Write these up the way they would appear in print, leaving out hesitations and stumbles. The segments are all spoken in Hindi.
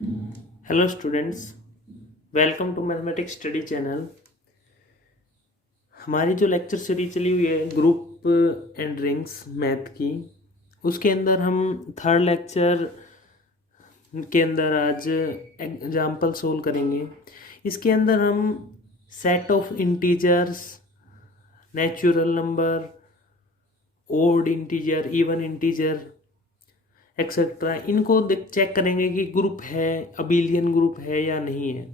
Hello students, welcome to mathematics study channel. हमारी जो लेक्चर सीरीज चली हुई है ग्रुप एंड रिंग्स मैथ की, उसके अंदर हम थर्ड लेक्चर के अंदर आज एग्जाम्पल सोल्व करेंगे। इसके अंदर हम set of integers, natural number, odd integer, even integer etcetera, इनको चेक करेंगे कि ग्रुप है, अबेलियन ग्रुप है या नहीं है।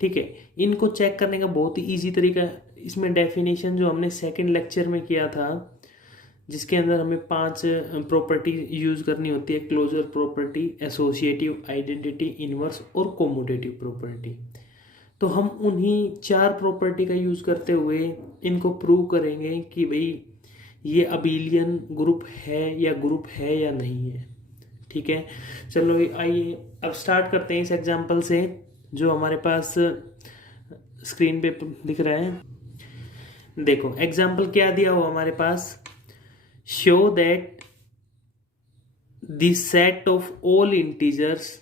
ठीक है, इनको चेक करने का बहुत ही ईजी तरीका, इसमें डेफिनेशन जो हमने सेकंड लेक्चर में किया था, जिसके अंदर हमें 5 प्रॉपर्टी यूज करनी होती है: closure property, associative, identity, inverse और कोमोटेटिव प्रॉपर्टी। तो हम उन्हीं 4 प्रॉपर्टी का यूज करते हुए इनको प्रूव करेंगे कि भाई ये अबेलियन ग्रुप है या नहीं है। ठीक है, चलो आइए अब स्टार्ट करते हैं इस एग्जांपल से जो हमारे पास स्क्रीन पे दिख रहा है। देखो एग्जांपल क्या दिया हुआ हमारे पास: show that the set of all integers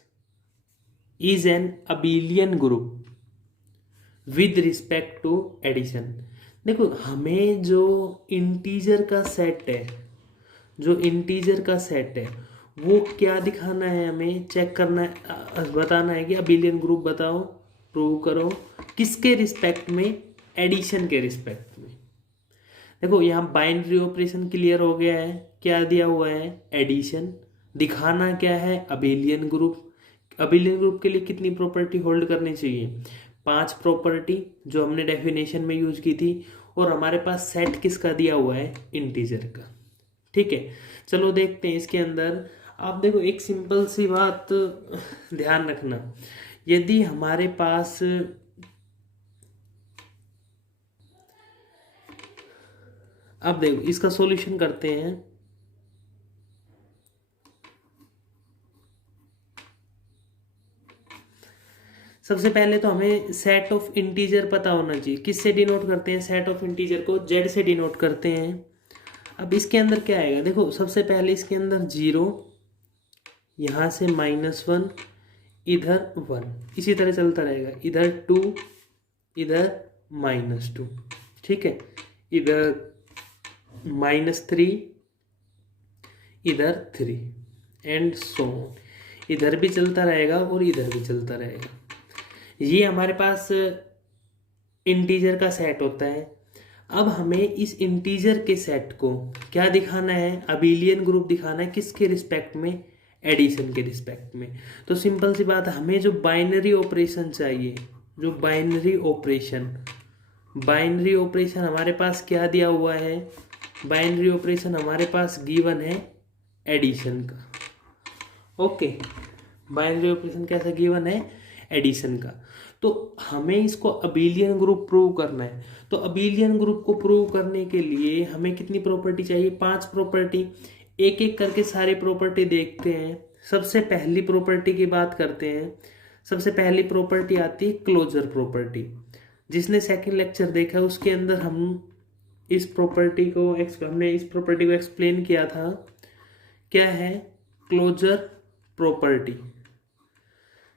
is an abelian group with respect to addition. देखो हमें जो इंटीजर का सेट है, वो क्या दिखाना है, हमें चेक करना है, बताना है कि अबेलियन ग्रुप बताओ, प्रूव करो किसके रिस्पेक्ट में, एडिशन के रिस्पेक्ट में। देखो यहाँ बाइनरी ऑपरेशन क्लियर हो गया है, क्या दिया हुआ है, एडिशन। दिखाना क्या है, अबेलियन ग्रुप। अबेलियन ग्रुप के लिए कितनी प्रॉपर्टी होल्ड करनी चाहिए, 5 प्रॉपर्टी जो हमने डेफिनेशन में यूज की थी, और हमारे पास सेट किसका दिया हुआ है, इंटीजर का। ठीक है, चलो देखते हैं इसके अंदर। आप देखो एक सिंपल सी बात ध्यान रखना, यदि हमारे पास अब देखो इसका सॉल्यूशन करते हैं। सबसे पहले तो हमें सेट ऑफ इंटीजर पता होना चाहिए। किससे डिनोट करते हैं सेट ऑफ इंटीजर को, जेड से डिनोट करते हैं। अब इसके अंदर क्या आएगा, देखो सबसे पहले इसके अंदर 0, यहाँ से -1, इधर 1, इसी तरह चलता रहेगा, इधर 2, इधर -2, ठीक है, इधर -3, इधर 3 एंड सो ऑन। इधर भी चलता रहेगा और इधर भी चलता रहेगा। ये हमारे पास इंटीजर का सेट होता है। अब हमें इस इंटीजर के सेट को क्या दिखाना है, अबेलियन ग्रुप दिखाना है। किसके रिस्पेक्ट में, एडिशन के रिस्पेक्ट में। तो सिंपल सी बात है, हमें जो बाइनरी ऑपरेशन चाहिए, जो बाइनरी ऑपरेशन हमारे पास क्या दिया हुआ है, बाइनरी ऑपरेशन हमारे पास गिवन है एडिशन का। ओके, बाइनरी ऑपरेशन कैसा गिवन है, एडिशन का। तो हमें इसको अबेलियन ग्रुप प्रूव करना है। तो अबेलियन ग्रुप को प्रूव करने के लिए हमें कितनी प्रॉपर्टी चाहिए, 5 प्रॉपर्टी। एक एक करके सारी प्रॉपर्टी देखते हैं। सबसे पहली प्रॉपर्टी की बात करते हैं। सबसे पहली प्रॉपर्टी आती है क्लोजर प्रॉपर्टी। जिसने सेकंड लेक्चर देखा उसके अंदर हमने इस प्रॉपर्टी को एक्सप्लेन किया था। क्या है, क्लोजर प्रॉपर्टी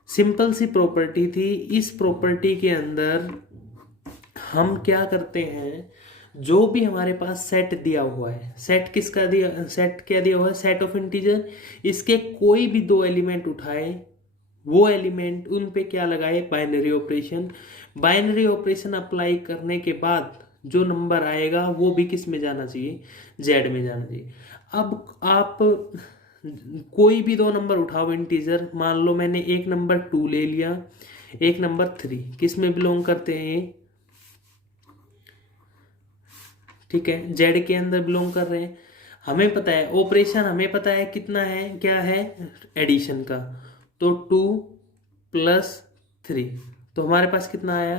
सिंपल सी प्रॉपर्टी थी। इस प्रॉपर्टी के अंदर हम क्या करते हैं, जो भी हमारे पास सेट दिया हुआ है, सेट क्या दिया हुआ है, सेट ऑफ इंटीजर। इसके कोई भी 2 एलिमेंट उठाए, वो एलिमेंट उन पे क्या लगाए, binary operation. Binary operation apply करने के बाद जो नंबर आएगा वो भी किस में जाना चाहिए, जेड में जाना चाहिए। अब आप कोई भी 2 नंबर उठाओ इंटीजर, मान लो मैंने एक नंबर 2 ले लिया, एक नंबर 3, किस में बिलोंग करते हैं ये, ठीक है, जेड के अंदर बिलोंग कर रहे हैं। हमें पता है ऑपरेशन, हमें पता है कितना है, क्या है, एडिशन का। तो 2 + 3, तो हमारे पास कितना आया,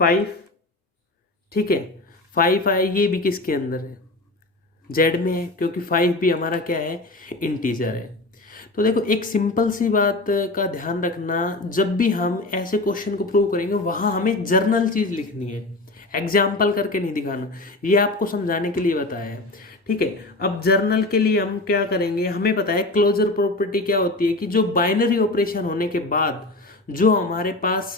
5, ठीक है। 5 आया, ये भी किसके अंदर है, जेड में है, क्योंकि 5 भी हमारा क्या है, इंटीजर है। तो देखो एक सिंपल सी बात का ध्यान रखना, जब भी हम ऐसे क्वेश्चन को प्रूव करेंगे वहां हमें जर्नल चीज लिखनी है, एग्जाम्पल करके नहीं दिखाना। ये आपको समझाने के लिए बताया है, ठीक है। अब जर्नल के लिए हम क्या करेंगे, हमें पता है क्लोजर प्रॉपर्टी क्या होती है कि जो बाइनरी ऑपरेशन होने के बाद जो हमारे पास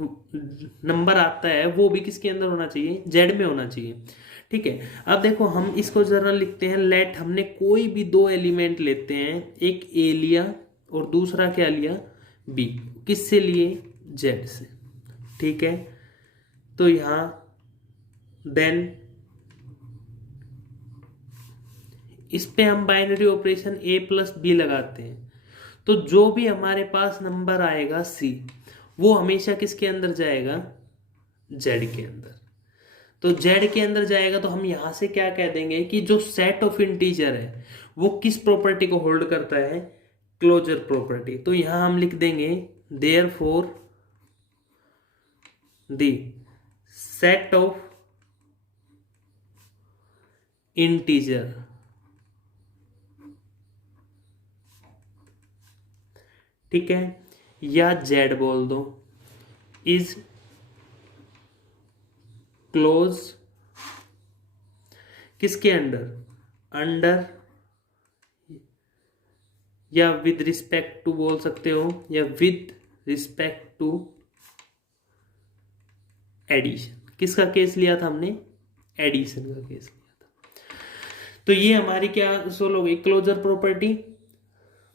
नंबर आता है वो भी किसके अंदर होना चाहिए, जेड में होना चाहिए। ठीक है। अब देखो हम इसको जरा लिखते हैं, लेट हमने कोई भी दो एलिमेंट लेते हैं, एक ए लिया और दूसरा क्या लिया, बी। किससे लिए, जेड से। ठीक है। तो यहां देन इस पे हम बाइनरी ऑपरेशन ए प्लस बी लगाते हैं, तो जो भी हमारे पास नंबर आएगा सी, वो हमेशा किसके अंदर जाएगा, जेड के अंदर। तो जेड के अंदर जाएगा तो हम यहां से क्या कह देंगे कि जो सेट ऑफ इंटीजर है वो किस प्रॉपर्टी को होल्ड करता है, क्लोजर प्रॉपर्टी। तो यहां हम लिख देंगे therefore the set of integer ठीक है, या जेड बोल दो, इज क्लोज किसके अंडर, अंडर या विद रिस्पेक्ट टू बोल सकते हो, या विद रिस्पेक्ट टू एडिशन। किसका केस लिया था हमने, एडिशन का केस लिया था। तो ये हमारी क्या सोल्व हो गई, क्लोजर प्रॉपर्टी।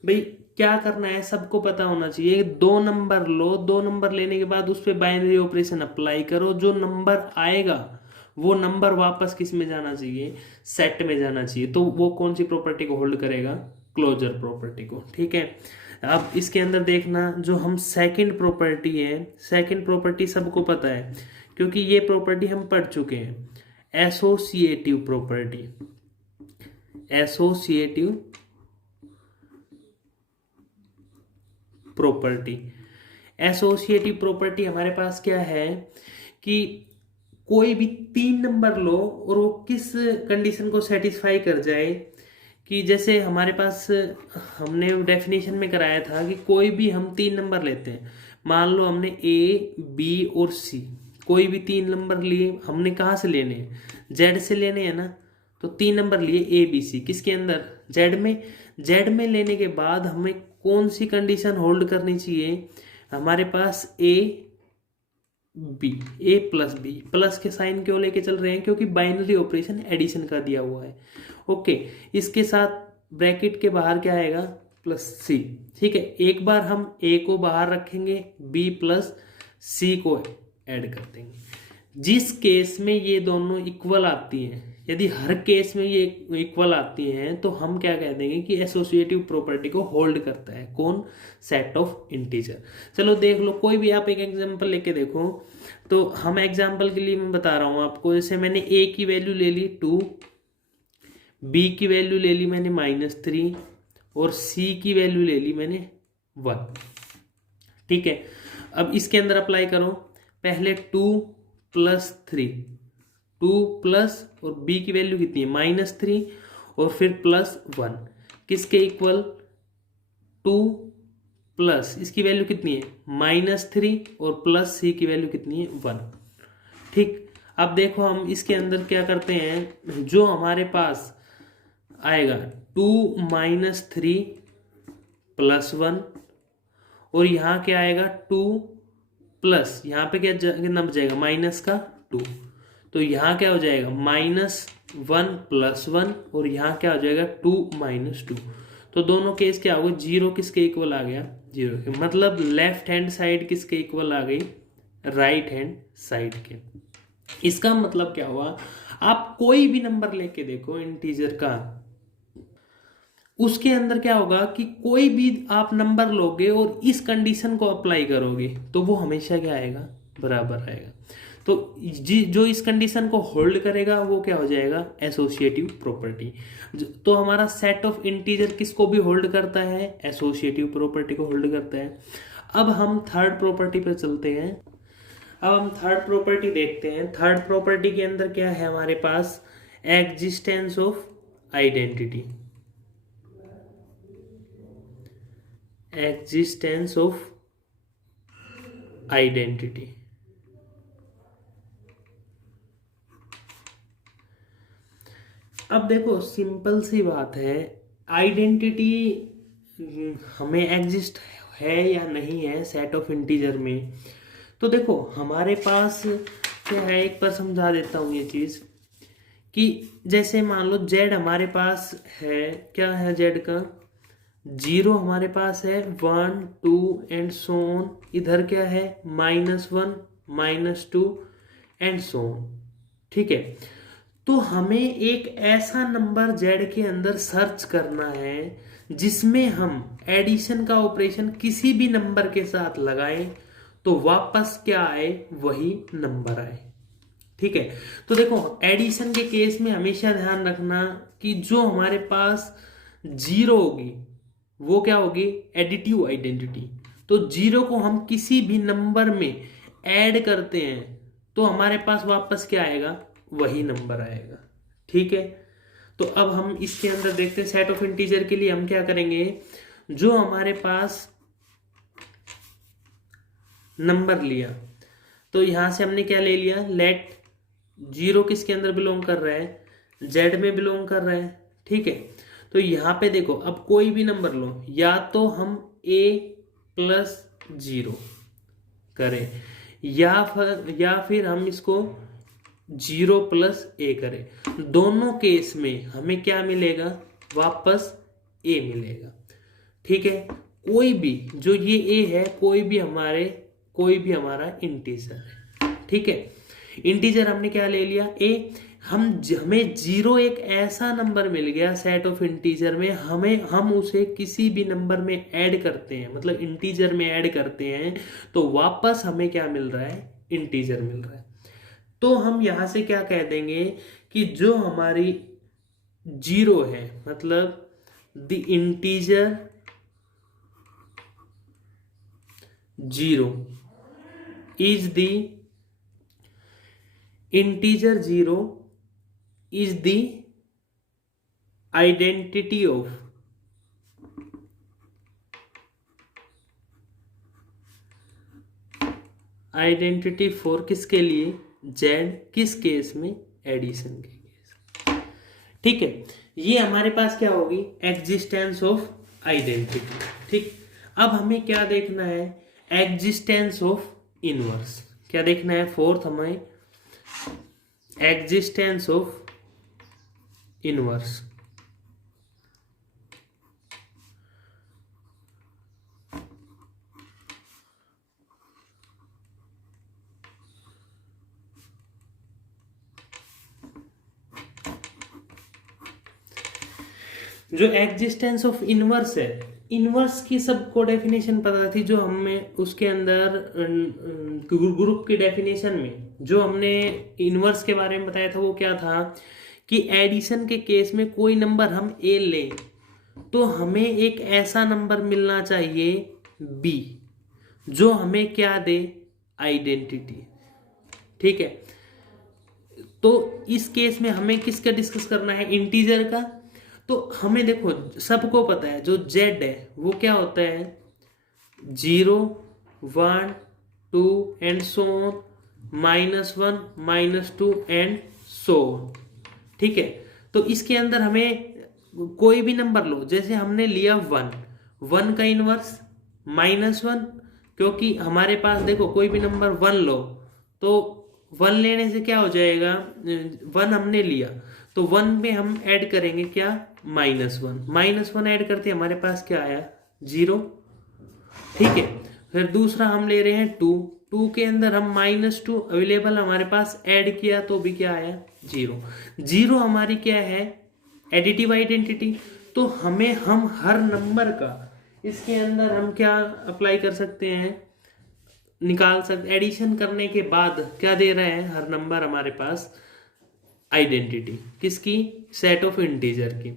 भाई क्या करना है, सबको पता होना चाहिए, दो नंबर लो, दो नंबर लेने के बाद उस पर बाइनरी ऑपरेशन अप्लाई करो, जो नंबर आएगा वो नंबर वापस किस में जाना चाहिए, सेट में जाना चाहिए। तो वो कौन सी प्रॉपर्टी को होल्ड करेगा, क्लोजर प्रॉपर्टी को। ठीक है। अब इसके अंदर देखना, जो हम सेकंड प्रॉपर्टी है, सेकंड प्रॉपर्टी सबको पता है क्योंकि ये प्रॉपर्टी हम पढ़ चुके हैं, associative property. Associative property, associative property हमारे पास क्या है कि कोई भी तीन नंबर लो और वो किस कंडीशन को सेटिस्फाई कर जाए, कि जैसे हमारे पास हमने डेफिनेशन में कराया था कि कोई भी हम तीन नंबर लेते हैं, मान लो हमने ए बी और सी, कोई भी तीन नंबर लिए, हमने कहाँ से लेने हैं, जेड से लेने हैं ना। तो तीन नंबर लिए ए बी सी, किसके अंदर, जेड में। जेड में लेने के बाद हमें कौन सी कंडीशन होल्ड करनी चाहिए, हमारे पास A B, A plus B, plus के साइन क्यों लेके चल रहे हैं, क्योंकि बाइनरी ऑपरेशन एडिशन का दिया हुआ है। ओके, इसके साथ ब्रैकेट के बाहर क्या आएगा, प्लस सी। ठीक है, एक बार हम ए को बाहर रखेंगे, बी प्लस सी को ऐड कर देंगे। जिस केस में ये दोनों इक्वल आती हैं, यदि हर केस में ये इक्वल आती हैं, तो हम क्या कह देंगे कि एसोसिएटिव प्रॉपर्टी को होल्ड करता है कौन, सेट ऑफ इंटीजर। चलो देख लो, कोई भी आप एक एग्जांपल लेके देखो। तो हम एग्जांपल के लिए मैं बता रहा हूं आपको, जैसे मैंने ए की वैल्यू ले ली 2, बी की वैल्यू ले ली मैंने -3 और सी की वैल्यू ले ली मैंने 1। ठीक है। अब इसके अंदर अप्लाई करो, पहले 2 + 3, 2 प्लस और बी की वैल्यू कितनी है, -3 और फिर +1, किसके इक्वल, 2 प्लस इसकी वैल्यू कितनी है, -3 और प्लस सी की वैल्यू कितनी है, 1। ठीक। अब देखो हम इसके अंदर क्या करते हैं, जो हमारे पास आएगा 2 - 3 + 1, और यहाँ क्या आएगा 2 प्लस, यहाँ पे क्या कितना बचेगा, माइनस का 2। तो यहाँ क्या हो जाएगा, -1 + 1, और यहाँ क्या हो जाएगा 2 - 2। तो दोनों केस क्या हो गए, 0 किसके इक्वल आ गया, 0 के, मतलब लेफ्ट हैंड साइड किसके इक्वल आ गई, राइट हैंड साइड के। इसका मतलब क्या हुआ, आप कोई भी नंबर लेके देखो इंटीजर का, उसके अंदर क्या होगा कि कोई भी आप नंबर लोगे और इस कंडीशन को अप्लाई करोगे तो वो हमेशा क्या आएगा, बराबर आएगा। तो जो इस कंडीशन को होल्ड करेगा वो क्या हो जाएगा, एसोसिएटिव प्रॉपर्टी। तो हमारा सेट ऑफ इंटीजर किसको भी होल्ड करता है, एसोसिएटिव प्रॉपर्टी को होल्ड करता है। अब हम थर्ड प्रॉपर्टी पर चलते हैं। अब हम थर्ड प्रॉपर्टी देखते हैं। थर्ड प्रॉपर्टी के अंदर क्या है हमारे पास, existence of identity. Existence of identity. अब देखो सिंपल सी बात है, आइडेंटिटी हमें एग्जिस्ट है या नहीं है सेट ऑफ इंटीजर में। तो देखो हमारे पास क्या है, एक बार समझा देता हूँ ये चीज़ कि जैसे मान लो जेड हमारे पास है, क्या है जेड का, जीरो हमारे पास है, 1 2 एंड सो ऑन, इधर क्या है -1 -2 एंड सो ऑन। ठीक है, तो हमें एक ऐसा नंबर जेड के अंदर सर्च करना है जिसमें हम एडिशन का ऑपरेशन किसी भी नंबर के साथ लगाएं तो वापस क्या आए, वही नंबर आए। ठीक है, तो देखो एडिशन के केस में हमेशा ध्यान रखना कि जो हमारे पास जीरो होगी वो क्या होगी, एडिटिव आइडेंटिटी। तो जीरो को हम किसी भी नंबर में ऐड करते हैं तो हमारे पास वापस क्या आएगा, वही नंबर आएगा। ठीक है, तो अब हम इसके अंदर देखते हैं सेट ऑफ इंटीजर के लिए हम क्या करेंगे, जो हमारे पास नंबर लिया तो यहां से हमने क्या ले लिया, लेट जीरो किसके अंदर बिलोंग कर रहा है, जेड में बिलोंग कर रहा है। ठीक है, तो यहां पे देखो अब कोई भी नंबर लो, या तो हम a+0 करें या फिर हम इसको 0+a करें। दोनों केस में हमें क्या मिलेगा, वापस a मिलेगा। ठीक है, कोई भी जो ये a है कोई भी हमारा इंटीजर है। ठीक है, इंटीजर हमने क्या ले लिया, a। हमें जीरो एक ऐसा नंबर मिल गया सेट ऑफ इंटीजर में, हम उसे किसी भी नंबर में ऐड करते हैं, मतलब इंटीजर में ऐड करते हैं तो वापस हमें क्या मिल रहा है, इंटीजर मिल रहा है। तो हम यहां से क्या कह देंगे कि जो हमारी जीरो है, मतलब the integer zero is the integer zero is the identity of identity for किसके लिए, जेड, किस केस में, एडिशन के केस। ठीक है, ये हमारे पास क्या होगी, एग्जिस्टेंस ऑफ आइडेंटिटी। ठीक, अब हमें क्या देखना है, एग्जिस्टेंस ऑफ इनवर्स। क्या देखना है, फोर्थ हमें एग्जिस्टेंस ऑफ इनवर्स। जो एग्जिस्टेंस ऑफ इनवर्स है, इनवर्स की सबको डेफिनेशन पता थी, जो हमें उसके अंदर ग्रुप की डेफिनेशन में जो हमने इनवर्स के बारे में बताया था वो क्या था कि एडिशन के केस में कोई नंबर हम ए लें तो हमें एक ऐसा नंबर मिलना चाहिए बी जो हमें क्या दे, आइडेंटिटी। ठीक है, तो इस केस में हमें किसका डिस्कस करना है, इंटीजर का। तो हमें देखो सबको पता है जो जेड है वो क्या होता है, 0 1 2 and so on, -1 -2 and so on. ठीक है, तो इसके अंदर हमें कोई भी नंबर लो, जैसे हमने लिया 1 का इनवर्स -1, क्योंकि हमारे पास देखो कोई भी नंबर 1 लो तो 1 लेने से क्या हो जाएगा, 1 हमने लिया तो 1 में हम ऐड करेंगे क्या, -1 ऐड करते हमारे पास क्या आया, 0। ठीक है, फिर दूसरा हम ले रहे हैं 2 के अंदर हम -2 अवेलेबल हमारे पास ऐड किया तो भी क्या आया, 0 हमारी क्या है, एडिटिव आइडेंटिटी। तो हम हर नंबर का इसके अंदर हम क्या अप्लाई कर सकते हैं, निकाल सकते, एडिशन करने के बाद क्या दे रहे हैं हर नंबर हमारे पास, आइडेंटिटी किसकी, सेट ऑफ इंटीजर की।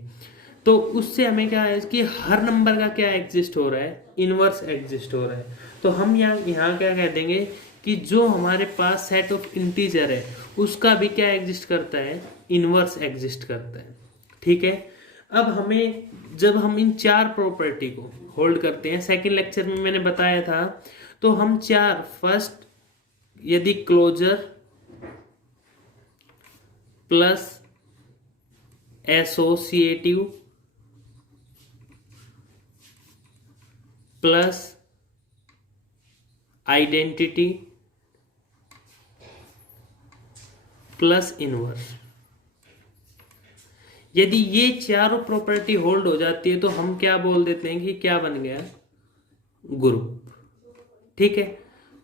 तो उससे हमें क्या है कि हर नंबर का क्या एग्जिस्ट हो रहा है, इनवर्स एग्जिस्ट हो रहा है। तो हम यहाँ क्या कह देंगे कि जो हमारे पास सेट ऑफ इंटीजर है उसका भी क्या एग्जिस्ट करता है, इनवर्स एग्जिस्ट करता है। ठीक है, अब हमें जब हम इन 4 प्रॉपर्टी को होल्ड करते हैं, सेकेंड लेक्चर में मैंने बताया था, तो हम 4, फर्स्ट यदि closure plus associative plus identity plus inverse. यदि ये चारों प्रॉपर्टी होल्ड हो जाती है तो हम क्या बोल देते हैं कि क्या बन गया, ग्रुप। ठीक है,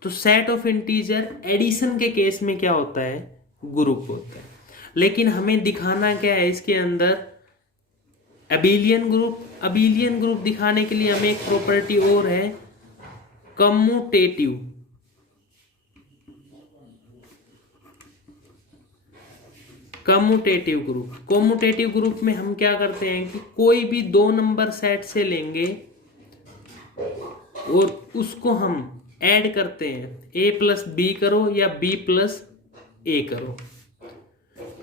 तो सेट ऑफ इंटीजर एडिशन के केस में क्या होता है, ग्रुप होता है। लेकिन हमें दिखाना क्या है इसके अंदर, अबेलियन ग्रुप। अबेलियन ग्रुप दिखाने के लिए हमें एक प्रॉपर्टी और है, commutative. Commutative group. Commutative group में हम क्या करते हैं कि कोई भी 2 नंबर सेट से लेंगे और उसको हम ऐड करते हैं, a प्लस बी करो या b प्लस a करो,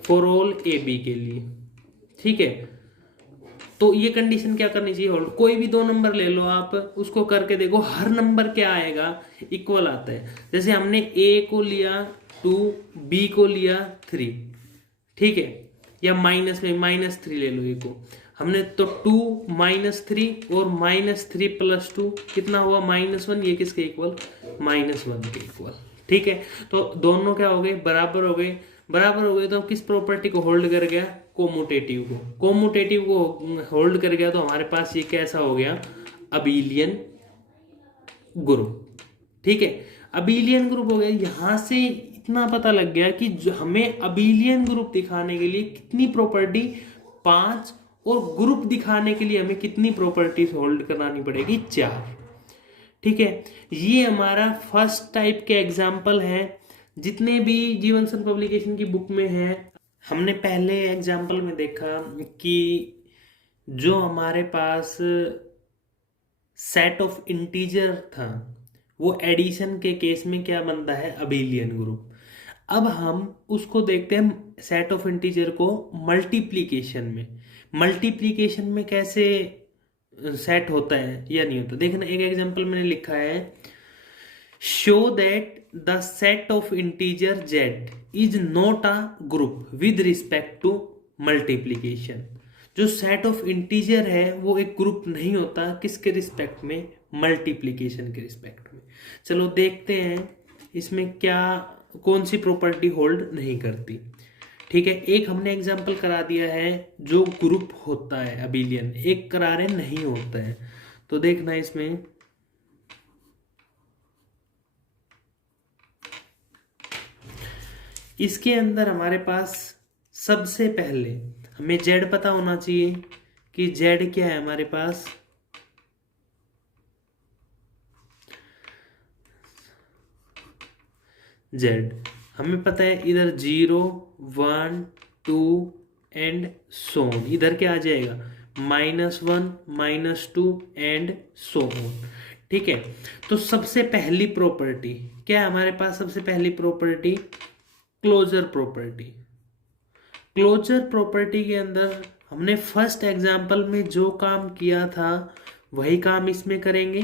फॉर ऑल ए बी के लिए। ठीक है, तो ये कंडीशन क्या करनी चाहिए, होल्ड। कोई भी 2 नंबर ले लो आप, उसको करके देखो, हर नंबर क्या आएगा, इक्वल आता है। जैसे हमने a को लिया 2, b को लिया 3, ठीक है, या माइनस में -3 ले लो, a को हमने, तो 2 -3 और -3 + 2 कितना हुआ, -1। ये किसके इक्वल, -1 के इक्वल। ठीक है, तो दोनों क्या हो गए, बराबर हो गए। बराबर हो गए तो किस प्रॉपर्टी को होल्ड कर गया, कोम्यूटेटिव को। कोम्यूटेटिव को होल्ड कर गया तो हमारे पास ये कैसा हो गया, अबेलियन ग्रुप। ठीक है, अबेलियन ग्रुप हो गया। यहां से इतना पता लग गया कि हमें अबेलियन ग्रुप दिखाने के लिए कितनी प्रॉपर्टी, 5, और ग्रुप दिखाने के लिए हमें कितनी प्रॉपर्टीज होल्ड करानी पड़ेगी, 4। ठीक है, ये हमारा फर्स्ट टाइप के एग्जाम्पल है जितने भी जीवनसन पब्लिकेशन की बुक में है। हमने पहले एग्जाम्पल में देखा कि जो हमारे पास सेट ऑफ इंटीजर था वो एडिशन के केस में क्या बनता है, अबेलियन ग्रुप। अब हम उसको देखते हैं सेट ऑफ इंटीजर को मल्टीप्लिकेशन में। मल्टीप्लिकेशन में कैसे सेट होता है या नहीं होता, देखना। एक एग्जांपल मैंने लिखा है, show that the set of integer z is not a group with respect to multiplication. जो सेट ऑफ इंटीजर है वो एक ग्रुप नहीं होता, किसके रिस्पेक्ट में, मल्टीप्लिकेशन के रिस्पेक्ट में। चलो देखते हैं इसमें क्या, कौन सी प्रॉपर्टी होल्ड नहीं करती। ठीक है, एक हमने एग्जांपल करा दिया है जो ग्रुप होता है अबेलियन, एक करा रहे नहीं होता है। तो देखना इसमें, इसके अंदर हमारे पास सबसे पहले हमें z पता होना चाहिए कि z क्या है हमारे पास, z हमें पता है, इधर 0, 1, 2 एंड सो ऑन। इधर क्या आ जाएगा, -1, -2 एंड सो ऑन। ठीक है, तो सबसे पहली प्रॉपर्टी क्या है हमारे पास, सबसे पहली property closure property. Closure property के अंदर हमने फर्स्ट एग्जांपल में जो काम किया था वही काम इसमें करेंगे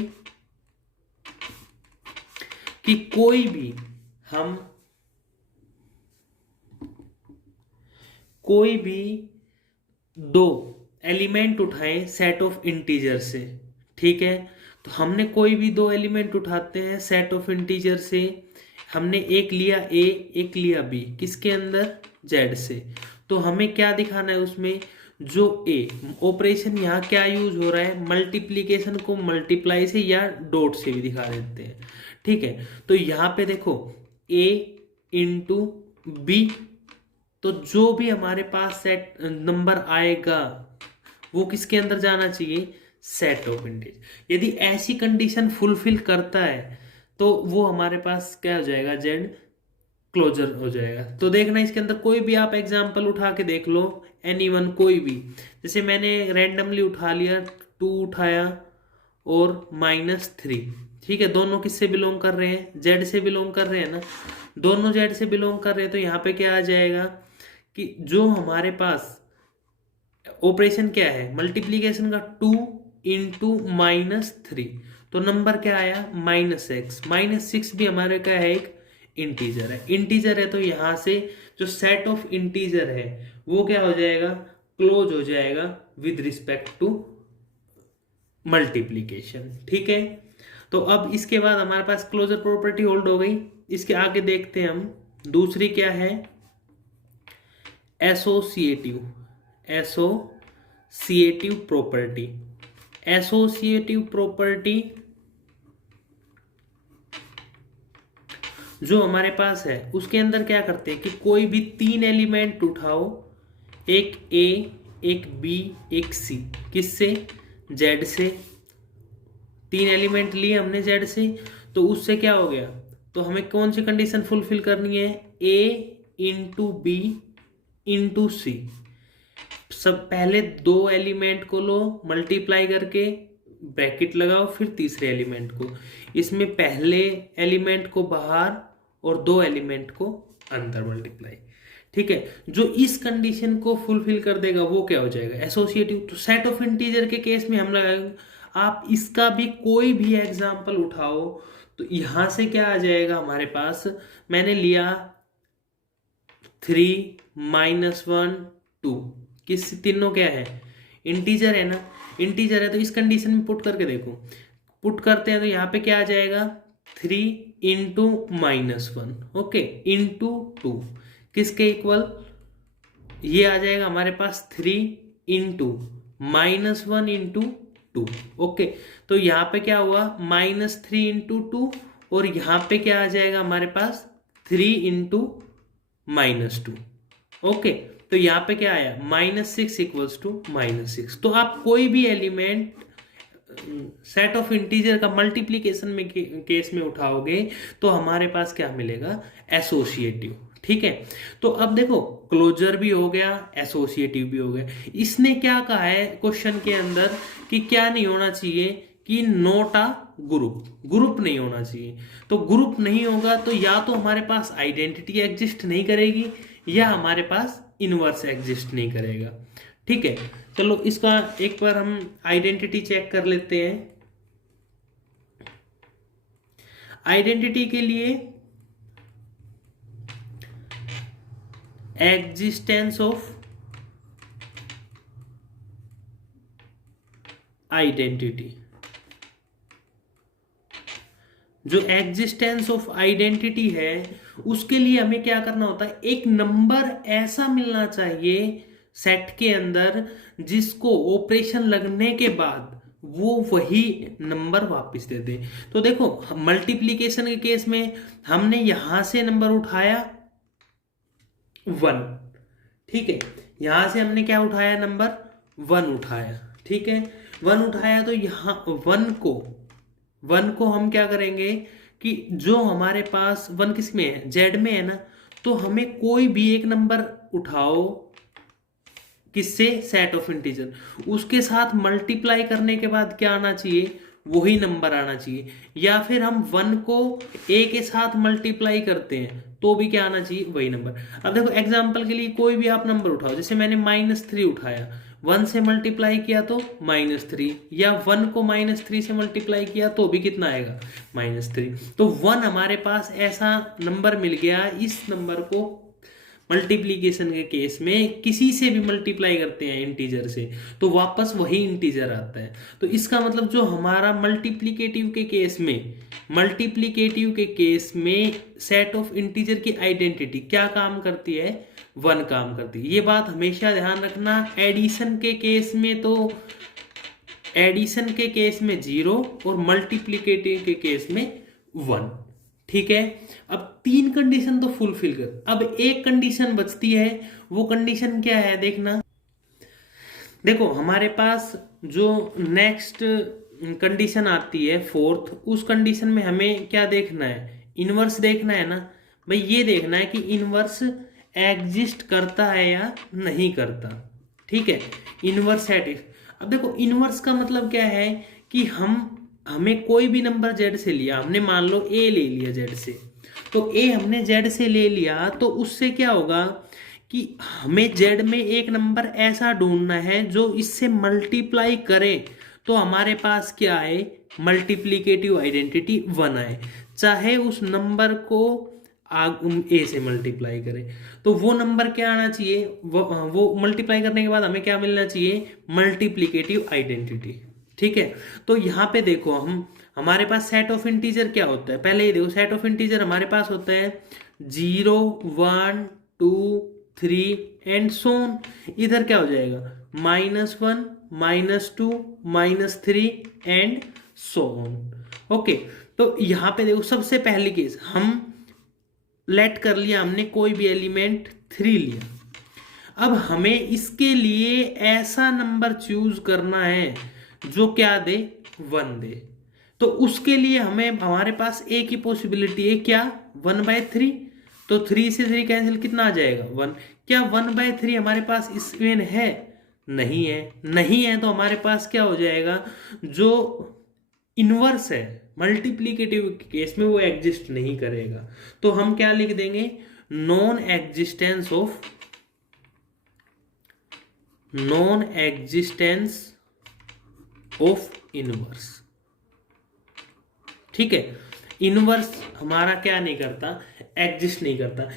कि कोई भी हम कोई भी 2 एलिमेंट उठाएं सेट ऑफ इंटीजर से। ठीक है, तो हमने कोई भी 2 एलिमेंट उठाते हैं सेट ऑफ इंटीजर से। हमने एक लिया a, एक लिया b, किसके अंदर, z से। तो हमें क्या दिखाना है उसमें, जो a ऑपरेशन यहाँ क्या यूज हो रहा है, मल्टीप्लीकेशन को मल्टीप्लाई से या डॉट से भी दिखा देते हैं। ठीक है, तो यहाँ पे देखो a इंटू b, तो जो भी हमारे पास सेट नंबर आएगा वो किसके अंदर जाना चाहिए, सेट ऑफ इंटीजर। यदि ऐसी कंडीशन फुलफिल करता है तो वो हमारे पास क्या हो जाएगा, z क्लोजर हो जाएगा। तो देखना इसके अंदर कोई भी आप एग्जांपल उठा के देख लो, एनीवन, कोई भी। जैसे मैंने रैंडमली उठा लिया, 2 उठाया और -3। ठीक है, दोनों किससे बिलोंग कर रहे हैं, z से बिलोंग कर रहे हैं ना, दोनों z से बिलोंग कर रहे हैं। तो यहाँ पे क्या आ जाएगा कि जो हमारे पास ऑपरेशन क्या है, मल्टीप्लीकेशन का, 2 इंटू -3, तो नंबर क्या आया, -6। -6 भी हमारे क्या है, एक इंटीजर है। इंटीजर है तो यहां से जो सेट ऑफ इंटीजर है वो क्या हो जाएगा, क्लोज हो जाएगा विद रिस्पेक्ट टू मल्टीप्लीकेशन। ठीक है, तो अब इसके बाद हमारे पास क्लोजर प्रॉपर्टी होल्ड हो गई। इसके आगे देखते हैं हम, दूसरी क्या है, एसोसिएटिव प्रॉपर्टी। एसोसिएटिव प्रॉपर्टी जो हमारे पास है उसके अंदर क्या करते हैं कि कोई भी तीन एलिमेंट उठाओ, एक ए, एक बी, एक सी, किससे, जेड से। तीन एलिमेंट लिए हमने जेड से, तो उससे क्या हो गया, तो हमें कौन सी कंडीशन फुलफिल करनी है, ए इंटू बी इंटू सी। सब पहले दो एलिमेंट को लो, मल्टीप्लाई करके ब्रैकेट लगाओ, फिर तीसरे एलिमेंट को, इसमें पहले एलिमेंट को बाहर और दो एलिमेंट को अंदर मल्टीप्लाई। ठीक है, जो इस कंडीशन को फुलफिल कर देगा वो क्या हो जाएगा, एसोसिएटिव। तो सेट ऑफ इंटीजर के केस में हम लगाएंगे, आप इसका भी कोई भी एग्जांपल उठाओ तो यहां से क्या आ जाएगा हमारे पास, मैंने लिया 3 -1 2, किस तीनों क्या है, इंटीजर है ना, इंटीजर है, तो इस कंडीशन में पुट करके देखो, पुट करते हैं तो यहाँ पे क्या आ जाएगा, 3 इंटू -1, ओके, इंटू 2, किसके इक्वल, ये आ जाएगा हमारे पास 3 इंटू -1 इंटू 2, ओके। तो यहाँ पे क्या हुआ, -3 इंटू 2, और यहाँ पे क्या आ जाएगा हमारे पास 3 इंटू -2, ओके। तो यहाँ पे क्या आया, -6 इक्वल्स टू -6। तो आप कोई भी एलिमेंट सेट ऑफ इंटीजर का मल्टीप्लीकेशन में केस में उठाओगे तो हमारे पास क्या मिलेगा, एसोसिएटिव। ठीक है, तो अब देखो क्लोजर भी हो गया, एसोसिएटिव भी हो गया। इसने क्या कहा है क्वेश्चन के अंदर कि क्या नहीं होना चाहिए, कि नोट अ ग्रुप नहीं होना चाहिए। तो ग्रुप नहीं होगा तो या तो हमारे पास आइडेंटिटी एग्जिस्ट नहीं करेगी या हमारे पास इनवर्स एग्जिस्ट नहीं करेगा। ठीक है, चलो इसका एक बार हम आइडेंटिटी चेक कर लेते हैं। आइडेंटिटी के लिए एग्जिस्टेंस ऑफ आइडेंटिटी, जो एग्जिस्टेंस ऑफ आइडेंटिटी है उसके लिए हमें क्या करना होता है, एक नंबर ऐसा मिलना चाहिए सेट के अंदर जिसको ऑपरेशन लगने के बाद वो वही नंबर वापस दे दे। तो देखो मल्टीप्लीकेशन के केस में हमने यहां से नंबर उठाया 1, ठीक है, यहां से हमने क्या उठाया, नंबर 1 उठाया। ठीक है, 1 उठाया तो यहां 1 को हम क्या करेंगे कि जो हमारे पास 1 किस में है, जेड में है ना, तो हमें कोई भी एक नंबर उठाओ, किससे, सेट ऑफ इंटीजर, उसके साथ मल्टीप्लाई करने के बाद क्या आना चाहिए, वही नंबर आना चाहिए। या फिर हम 1 को a के साथ मल्टीप्लाई करते हैं तो भी क्या आना चाहिए, वही नंबर। अब देखो एग्जांपल के लिए कोई भी आप नंबर उठाओ, जैसे मैंने -3 उठाया, 1 से मल्टीप्लाई किया तो -3, या 1 को -3 से मल्टीप्लाई किया तो भी कितना आएगा, -3। तो 1 हमारे पास ऐसा नंबर मिल गया, इस नंबर को मल्टीप्लीकेशन के केस में किसी से भी मल्टीप्लाई करते हैं इंटीजर से तो वापस वही इंटीजर आता है। तो इसका मतलब जो हमारा मल्टीप्लीकेटिव के केस में सेट ऑफ इंटीजर की आइडेंटिटी क्या काम करती है, 1 काम करती है। ये बात हमेशा ध्यान रखना। एडिशन के केस में तो एडिशन के केस में 0 और मल्टीप्लीकेटिव के केस में 1। ठीक है, अब 3 कंडीशन तो फुलफिल कर, अब एक कंडीशन बचती है, वो कंडीशन क्या है देखना। देखो हमारे पास जो नेक्स्ट कंडीशन आती है 4th, उस कंडीशन में हमें क्या देखना है, इनवर्स देखना है ना भाई। ये देखना है कि इनवर्स एग्जिस्ट करता है या नहीं करता। ठीक है, इनवर्स एट। अब देखो इनवर्स का मतलब क्या है कि हमें कोई भी नंबर जेड से लिया, हमने मान लो ए ले लिया जेड से, तो ए हमने जेड से ले लिया तो उससे क्या होगा कि हमें जेड में एक नंबर ऐसा ढूंढना है जो इससे मल्टीप्लाई करे तो हमारे पास क्या आए, मल्टीप्लीकेटिव आइडेंटिटी 1 आए। चाहे उस नंबर को ए से मल्टीप्लाई करें, तो वो नंबर क्या आना चाहिए, वो मल्टीप्लाई करने के बाद हमें क्या मिलना चाहिए, मल्टीप्लिकेटिव आइडेंटिटी। ठीक है, तो यहाँ पे देखो हमारे पास सेट ऑफ इंटीजर क्या होता है, पहले ये देखो सेट ऑफ इंटीजर हमारे पास होता है 0 1 2 3 एंड सोन। इधर क्या हो जाएगा, -1 -2 -3 एंड सोन। ओके, तो यहाँ पे देखो सबसे पहली केस हम लेट कर लिया, हमने कोई भी एलिमेंट 3 लिया। अब हमें इसके लिए ऐसा नंबर चूज करना है जो क्या दे, 1 दे। तो उसके लिए हमें हमारे पास एक ही पॉसिबिलिटी है, क्या, 1/3। तो 3 से 3 कैंसिल, कितना आ जाएगा, 1। क्या 1/3 हमारे पास इसमें है, नहीं है। नहीं है तो हमारे पास क्या हो जाएगा, जो इनवर्स है मल्टीप्लीकेटिव केस में वो एग्जिस्ट नहीं करेगा। तो हम क्या लिख देंगे, नॉन एग्जिस्टेंस ऑफ इनवर्स। ठीक है, इनवर्स हमारा क्या नहीं करता, एग्जिस्ट नहीं करता।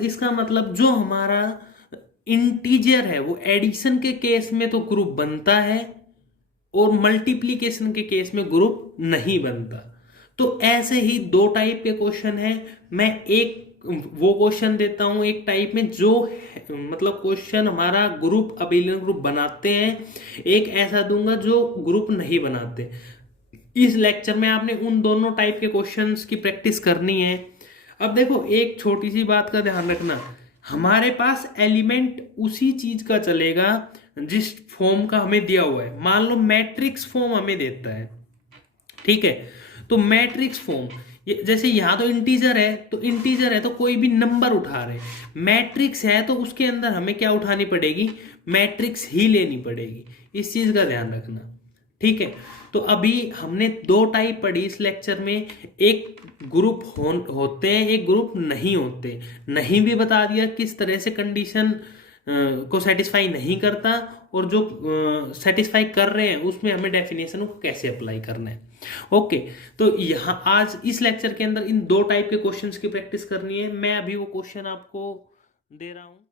इसका मतलब जो हमारा इंटीजर है वो एडिशन के केस में तो ग्रुप बनता है और मल्टीप्लिकेशन के केस में ग्रुप नहीं बनता। तो ऐसे ही 2 टाइप के क्वेश्चन हैं। मैं एक वो क्वेश्चन देता हूं एक टाइप में जो मतलब क्वेश्चन हमारा ग्रुप अबेलियन ग्रुप बनाते हैं, एक ऐसा दूंगा जो ग्रुप नहीं बनाते। इस लेक्चर में आपने उन दोनों टाइप के क्वेश्चंस की प्रैक्टिस करनी है। अब देखो एक छोटी सी बात का ध्यान रखना, हमारे पास एलिमेंट उसी चीज का चलेगा जिस फॉर्म का हमें दिया हुआ है। मान लो मैट्रिक्स फॉर्म हमें देता है, ठीक है, तो मैट्रिक्स फॉर्म जैसे यहां तो इंटीजर है तो कोई भी नंबर उठा रहे, मैट्रिक्स है तो उसके अंदर हमें क्या उठानी पड़ेगी, मैट्रिक्स ही लेनी पड़ेगी। इस चीज का ध्यान रखना, ठीक है। तो अभी हमने 2 टाइप पढ़ी इस लेक्चर में, एक ग्रुप होते हैं, एक ग्रुप नहीं होते। नहीं भी बता दिया किस तरह से कंडीशन को सेटिस्फाई नहीं करता, और जो सेटिस्फाई कर रहे हैं उसमें हमें डेफिनेशन को कैसे अप्लाई करना है। ओके, तो यहाँ आज इस लेक्चर के अंदर इन 2 टाइप के क्वेश्चंस की प्रैक्टिस करनी है। मैं अभी वो क्वेश्चन आपको दे रहा हूँ।